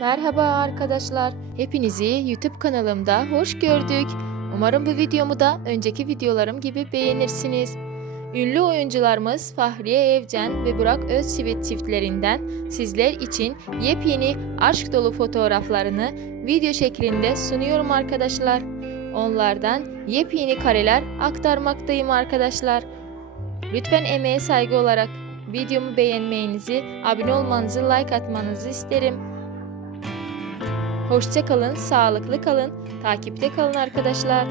Merhaba arkadaşlar. Hepinizi YouTube kanalımda hoş gördük. Umarım bu videomu da önceki videolarım gibi beğenirsiniz. Ünlü oyuncularımız Fahriye Evcen ve Burak Özçivit çiftlerinden sizler için yepyeni aşk dolu fotoğraflarını video şeklinde sunuyorum arkadaşlar. Onlardan yepyeni kareler aktarmaktayım arkadaşlar. Lütfen emeğe saygı olarak videomu beğenmenizi, abone olmanızı, like atmanızı isterim. Hoşça kalın, sağlıklı kalın, takipte kalın arkadaşlar.